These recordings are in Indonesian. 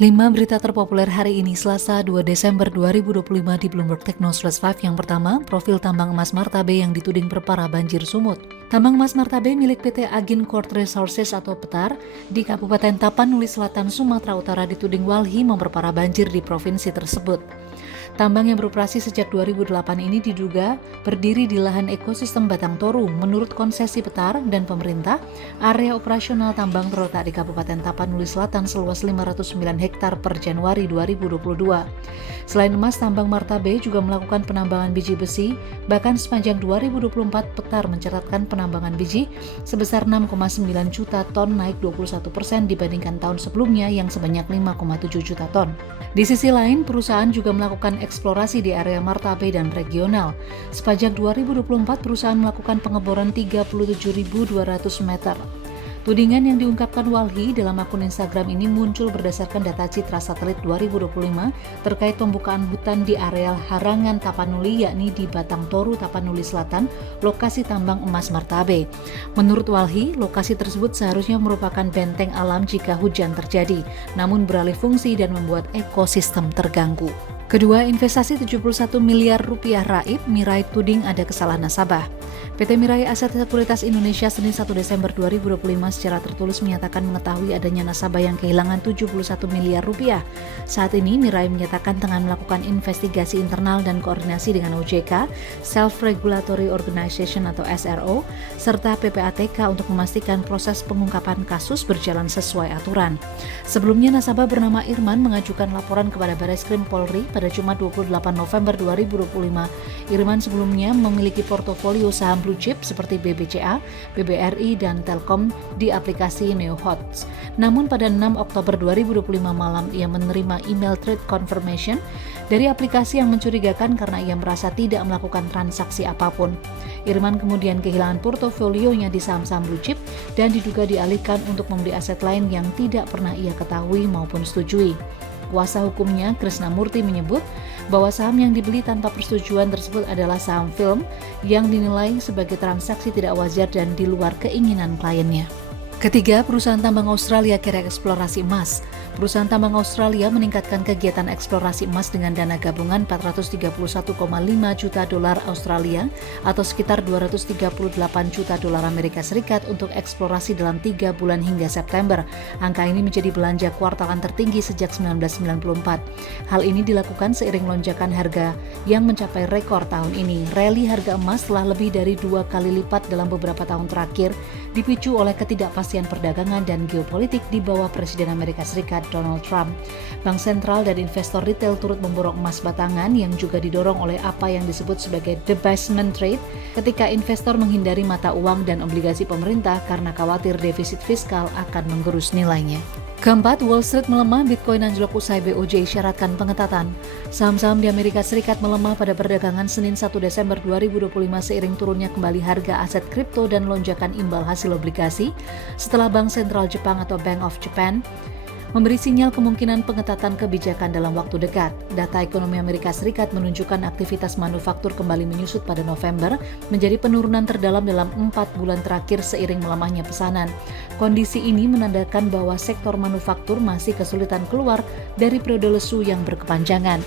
5 berita terpopuler hari ini Selasa 2 Desember 2025 di Bloomberg Techno/5. Yang pertama, profil tambang emas Martabe yang dituding perparah banjir sumut. Tambang emas Martabe milik PT Agincourt Resources atau PETAR di Kabupaten Tapanuli Selatan, Sumatera Utara dituding walhi memperparah banjir di provinsi tersebut. Tambang yang beroperasi sejak 2008 ini diduga berdiri di lahan ekosistem Batang Toru. Menurut konsesi PETAR dan pemerintah, area operasional tambang terletak di Kabupaten Tapanuli Selatan seluas 509 hektar per Januari 2022. Selain emas, tambang Martabe juga melakukan penambangan biji besi. Bahkan sepanjang 2024, PETAR mencatatkan penambangan biji sebesar 6,9 juta ton, naik 21% dibandingkan tahun sebelumnya yang sebanyak 5,7 juta ton. Di sisi lain, perusahaan juga melakukan eksplorasi di area Martabe dan regional. Sepanjang 2024, perusahaan melakukan pengeboran 37.200 meter. Tudingan yang diungkapkan walhi dalam akun Instagram ini muncul berdasarkan data citra satelit 2025 terkait pembukaan hutan di areal Harangan Tapanuli, yakni di Batang Toru, Tapanuli Selatan, lokasi tambang emas Martabe. Menurut walhi, lokasi tersebut seharusnya merupakan benteng alam jika hujan terjadi, namun beralih fungsi dan membuat ekosistem terganggu. Kedua, investasi 71 miliar rupiah raib, Mirai tuding ada kesalahan nasabah. PT Mirai Aset Sekuritas Indonesia Senin 1 Desember 2025 secara tertulis menyatakan mengetahui adanya nasabah yang kehilangan 71 miliar rupiah. Saat ini Mirai menyatakan tengah melakukan investigasi internal dan koordinasi dengan OJK, Self-Regulatory Organization atau SRO, serta PPATK untuk memastikan proses pengungkapan kasus berjalan sesuai aturan. Sebelumnya nasabah bernama Irman mengajukan laporan kepada Bareskrim Polri pada Jumat 28 November 2025. Irman sebelumnya memiliki portofolio saham blue chip seperti BBCA, BBRI, dan Telkom di aplikasi NeoHots. Namun pada 6 Oktober 2025 malam ia menerima email trade confirmation dari aplikasi yang mencurigakan karena ia merasa tidak melakukan transaksi apapun. Irman kemudian kehilangan portofolionya di saham-saham blue chip dan diduga dialihkan untuk membeli aset lain yang tidak pernah ia ketahui maupun setujui. Kuasa hukumnya, Krisna Murti, menyebut bahwa saham yang dibeli tanpa persetujuan tersebut adalah saham film yang dinilai sebagai transaksi tidak wajar dan di luar keinginan kliennya. Ketiga, perusahaan tambang Australia kira eksplorasi emas. Perusahaan tambang Australia meningkatkan kegiatan eksplorasi emas dengan dana gabungan 431,5 juta dolar Australia atau sekitar 238 juta dolar Amerika Serikat untuk eksplorasi dalam 3 bulan hingga September. Angka ini menjadi belanja kuartalan tertinggi sejak 1994. Hal ini dilakukan seiring lonjakan harga yang mencapai rekor tahun ini. Rally harga emas telah lebih dari 2 kali lipat dalam beberapa tahun terakhir, dipicu oleh ketidakpastian perdagangan dan geopolitik di bawah Presiden Amerika Serikat Donald Trump. Bank sentral dan investor retail turut memborong emas batangan yang juga didorong oleh apa yang disebut sebagai debasement trade ketika investor menghindari mata uang dan obligasi pemerintah karena khawatir defisit fiskal akan menggerus nilainya. Keempat, Wall Street melemah, Bitcoin anjlok usai BOJ isyaratkan pengetatan. Saham-saham di Amerika Serikat melemah pada perdagangan Senin 1 Desember 2025 seiring turunnya kembali harga aset kripto dan lonjakan imbal hasil obligasi setelah Bank Sentral Jepang atau Bank of Japan memberi sinyal kemungkinan pengetatan kebijakan dalam waktu dekat. Data ekonomi Amerika Serikat menunjukkan aktivitas manufaktur kembali menyusut pada November, menjadi penurunan terdalam dalam 4 bulan terakhir seiring melemahnya pesanan. Kondisi ini menandakan bahwa sektor manufaktur masih kesulitan keluar dari periode lesu yang berkepanjangan.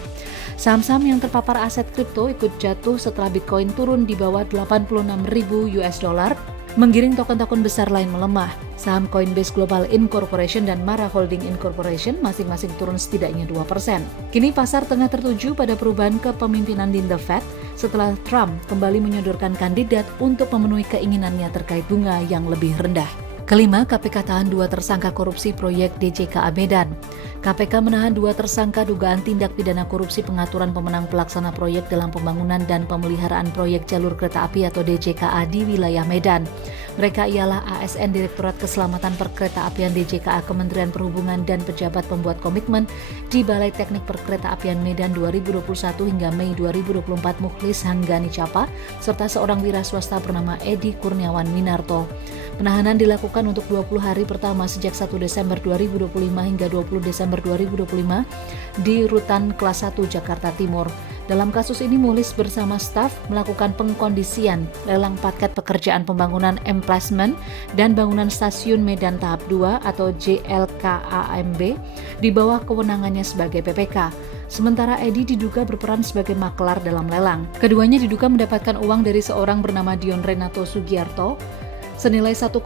Saham-saham yang terpapar aset kripto ikut jatuh setelah Bitcoin turun di bawah 86.000 US dollar, menggiring token-token besar lain melemah. Saham Coinbase Global Incorporation dan Mara Holding Incorporation masing-masing turun setidaknya 2%. Kini pasar tengah tertuju pada perubahan kepemimpinan di The Fed setelah Trump kembali menyodorkan kandidat untuk memenuhi keinginannya terkait bunga yang lebih rendah. Kelima, KPK tahan 2 tersangka korupsi proyek DJKA Medan. KPK menahan 2 tersangka dugaan tindak pidana korupsi pengaturan pemenang pelaksana proyek dalam pembangunan dan pemeliharaan proyek jalur kereta api atau DJKA di wilayah Medan. Mereka ialah ASN Direktorat Keselamatan Perkeretaapian DJKA Kementerian Perhubungan dan pejabat pembuat komitmen di Balai Teknik Perkeretaapian Medan 2021 hingga Mei 2024 Mukhlis Hanggani Capa, serta seorang wira swasta bernama Edi Kurniawan Minarto. Penahanan dilakukan untuk 20 hari pertama sejak 1 Desember 2025 hingga 20 Desember 2025 di Rutan Kelas 1 Jakarta Timur. Dalam kasus ini, Muhlis bersama staf melakukan pengkondisian lelang paket pekerjaan pembangunan emplacement dan bangunan stasiun Medan tahap 2 atau JLKAMB di bawah kewenangannya sebagai PPK. Sementara Edi diduga berperan sebagai makelar dalam lelang. Keduanya diduga mendapatkan uang dari seorang bernama Dion Renato Sugiarto senilai 1,1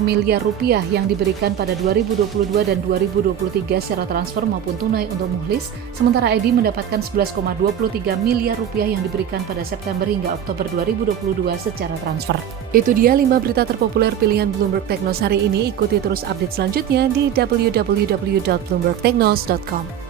miliar rupiah yang diberikan pada 2022 dan 2023 secara transfer maupun tunai untuk Muhlis, sementara Edi mendapatkan 11,23 miliar rupiah yang diberikan pada September hingga Oktober 2022 secara transfer. Itu dia 5 berita terpopuler pilihan Bloomberg Technos hari ini. Ikuti terus update selanjutnya di www.bloombergtechnos.com.